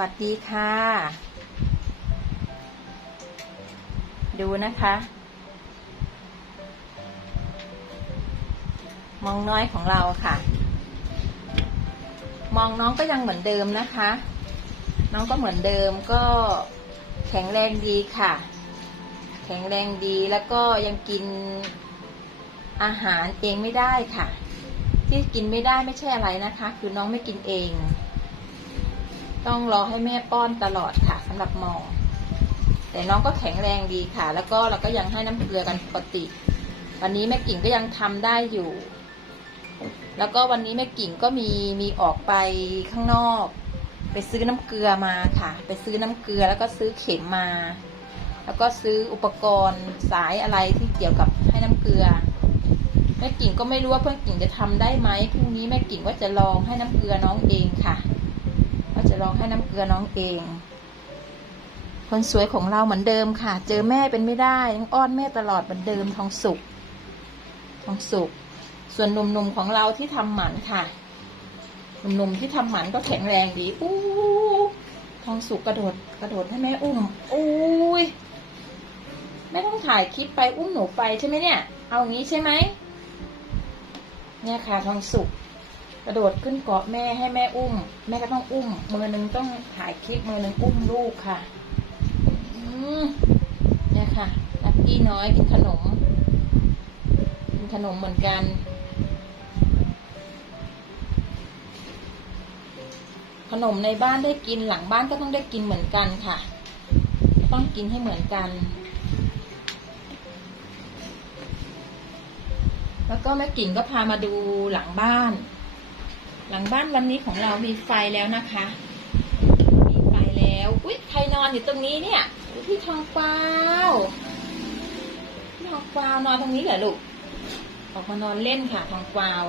วัสดีค่ะ ดูนะคะ มองน้อยของเราค่ะ มองน้องก็ยังเหมือนเดิมนะคะ น้องก็เหมือนเดิมก็แข็งแรงดีค่ะ แข็งแรงดีแล้วก็ยังกินอาหารเองไม่ได้ค่ะ ที่กินไม่ได้ไม่ใช่อะไรนะคะ คือน้องไม่กินเอง ต้องรอให้แม่ป้อนตลอดค่ะสำหรับมองแต่น้องก็แข็งแรงดีค่ะ แล้วก็เราก็ยังให้น้ำเกลือกันปกติ วันนี้แม่กิ่งก็ยังทำได้อยู่ แล้วก็วันนี้แม่กิ่งก็มีมีออกไปข้างนอก ไปซื้อน้ำเกลือมาค่ะ ไปซื้อน้ำเกลือแล้วก็ซื้อเข็มมา แล้วก็ซื้ออุปกรณ์สายอะไรที่เกี่ยวกับให้น้ำเกลือแม่กิ่งก็ไม่รู้ว่าเพื่อนกิ่งจะทำได้ไหมพรุ่งนี้แม่กิ่งว่าจะลองให้น้ำเกลือน้องเองค่ะ ลองให้น้ำเกลือน้องเอง คนสวยของเราเหมือนเดิมค่ะ เจอแม่เป็นไม่ได้ยังอ้อนแม่ตลอดเหมือนเดิมทองสุกทองสุกส่วนหนุ่มๆของเราที่ทำหมันค่ะหนุ่มๆที่ทำหมันก็แข็งแรงดีอู้ทองสุกกระโดดกระโดดให้แม่อุ้มอุ้ยแม่ต้องถ่ายคลิปไปอุ้มหนูไปใช่ไหมเนี่ย เอางี้ใช่ไหมเนี่ยค่ะทองสุก กระโดดขึ้นเกาะแม่ให้แม่อุ้ม แม่ก็ต้องอุ้ม มือหนึ่งต้องถ่ายคลิปมือหนึ่งอุ้มลูกค่ะเนี่ยค่ะลักกี้น้อยกินขนม กินขนมเหมือนกัน ขนมในบ้านได้กินหลังบ้านก็ต้องได้กินเหมือนกันค่ะ ต้องกินให้เหมือนกัน แล้วก็แม่กิ่งก็พามาดูหลังบ้าน หลังบ้านวันนี้ของเรามีไฟแล้วนะคะ มีไฟแล้ว อุ๊ย ใครนอนอยู่ตรงนี้เนี่ยพี่ทองกวาวพี่ทองกวาวนอนตรงนี้เหรอลูก ออกมานอนเล่นค่ะทองกวาว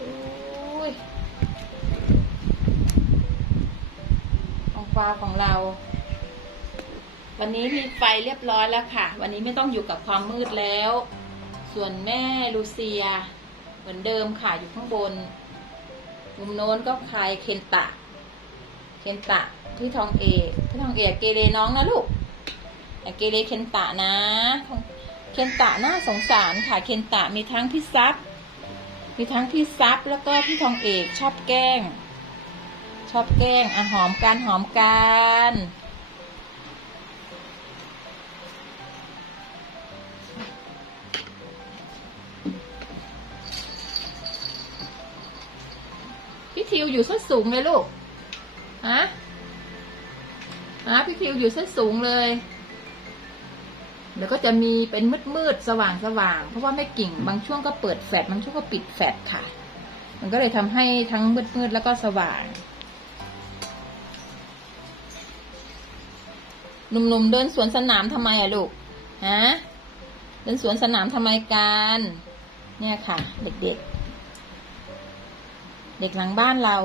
อุ๊ยทองกวาวของเรา วันนี้มีไฟเรียบร้อยแล้วค่ะ วันนี้ไม่ต้องอยู่กับความมืดแล้ว ส่วนแม่ลูเซีย เหมือนเดิมค่ะอยู่ข้างบน มุมโน้นก็ใครเคนตะ เคนตะที่ทองเอกที่ทองเอกเกเรน้องนะลูกอย่าเกเรเคนตะนะ เคนตะน่าสงสารค่ะเคนตะมีทั้งพี่ซับมีทั้งพี่ซับแล้วก็พี่ทองเอกชอบแกล้ง ชอบแกล้งอะหอมกันหอมกัน ทิวอยู่ส้นสูงเลยลูก ฮะ ฮะ พี่ทิวอยู่ส้นสูงเลย เดี๋ยวก็จะมีเป็นมืดมืดสว่างสว่าง เพราะว่าแม่กิ่งบางช่วงก็เปิดแฟลชบางช่วงก็ปิดแฟลชค่ะ มันก็เลยทำให้ทั้งมืดมืดแล้วก็สว่าง หนุ่มๆเดินสวนสนามทำไมอะลูก ฮะ เดินสวนสนามทำไมกัน เนี่ยค่ะ เด็กๆ เด็กหลังบ้านเรา